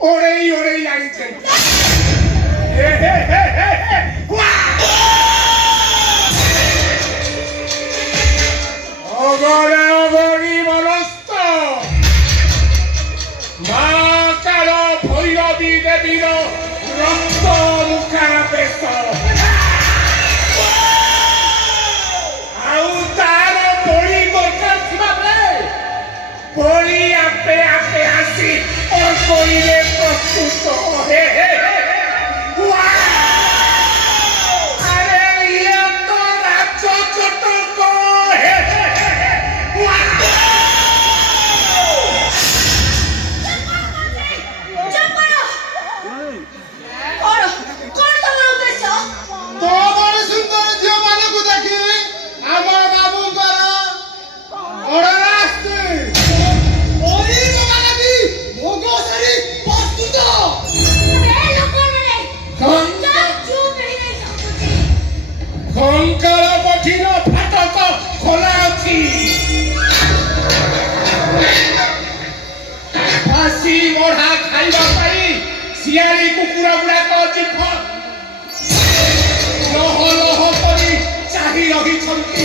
오래이 오래이 아니지. 어거래 어거리 멀었어. 마까로 보이러비 대비로 럭서 무카나 뺐어. 아우 따로 보리 못한 집앞에 보리 앞에 아시 얼꼬리에 뻗고 와 아래 위에 또 납쳐서 뚫고 와 তোমার সুন্দর ঝিও মানুষ দেখি আমার বাবুঙ্কর অর্ডার আসছে ওই বাবাদি মোগসারি প্রস্তুত କଙ୍କର ପଠିର ଫାଟକ ଖୋଲା ଅଛି। ଫାସି ବଢା ଖାଇବା ପାଇଁ ଶିଆଳି କୁକୁର ଗୁଡାକ ଜିଭ ଲହ ଲହ କରି ଚାହିଁ ରହିଛନ୍ତି।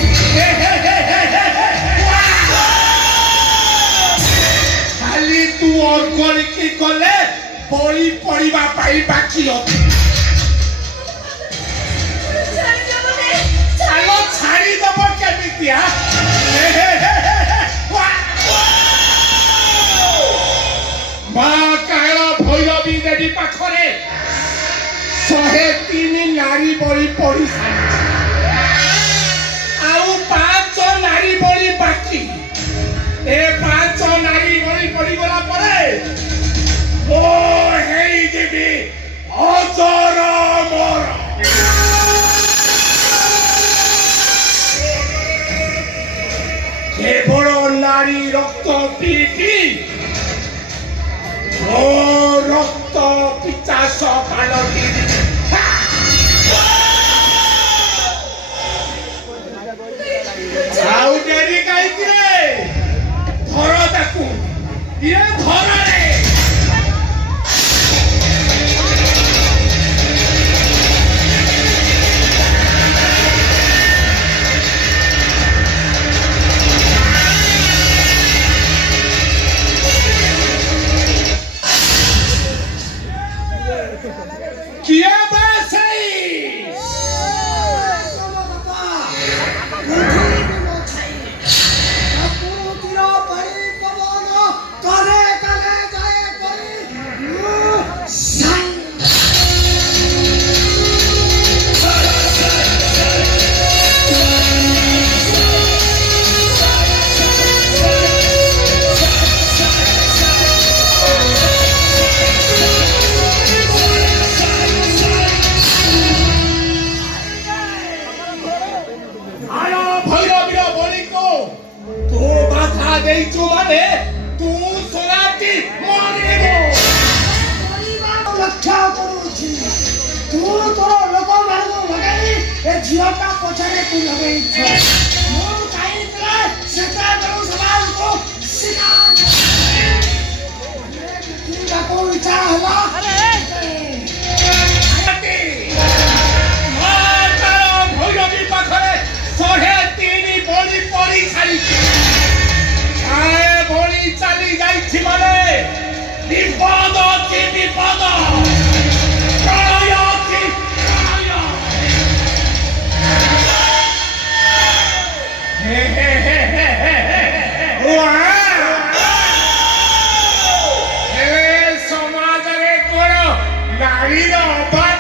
ଖାଲି ତୁ ଅର୍ଗଳିକି ଗଲେ ବଳି ପଡିବା ପାଇଁ ବାକି ଅଛି। ଚାଲ ଛାଡ଼ିଦବ କେମିତିଆ? ମା କାଳ ଭୈରବୀ ଦେବୀ ପାଖରେ 103 ନାରୀ ବଳି ପଡ଼ିସାରିଛି। ଆଉ 5 ନାରୀ ବଳି ବାକି। ଏ 5 ନାରୀ ବଳି ପଡ଼ିଗଲା ପରେ ମୁଁ ହେଇଯିବି ଅଜର ମର। কেবল নারী রক্ত পিপি ও রক্ত পিচাস পালকি ଆଉ ଡେରି କାହିଁକି ରେ? ଧର ତାକୁ ଇଏ ଧର ରେ। କିଏ ବେ ସେଇ? ଦେଇଛୁ ମାନେ ତୁ ଶଳାଟି ମରିବୁ। ଲକ୍ଷ୍ୟ କରୁଛି ତୁ ତୋର ଲୋକମାନଙ୍କୁ ଲଗାଇ ଏ ଝିଅଟା ପଛରେ ତୁ ଲଗେଇଛୁ। ମୁଁ ଚାହିଁଥିଲେ ସେତେବେଳୁ ସେମାନଙ୍କୁ ଶିଖିବାକୁ ଇଚ୍ଛା ହେଲା। ଭୈରବୀ ପାଖରେ 103 ବଳି ପଡ଼ି ସାରିଛି। ବଳି ଚାଲି ଯାଇଛି ମାନେ ବିପଦ ଅଛି ବିପଦ। ପ୍ରଳୟ ଅଛି ପ୍ରଳୟ। ସମାଜରେ କଣ ନାରୀର ଅଭାବ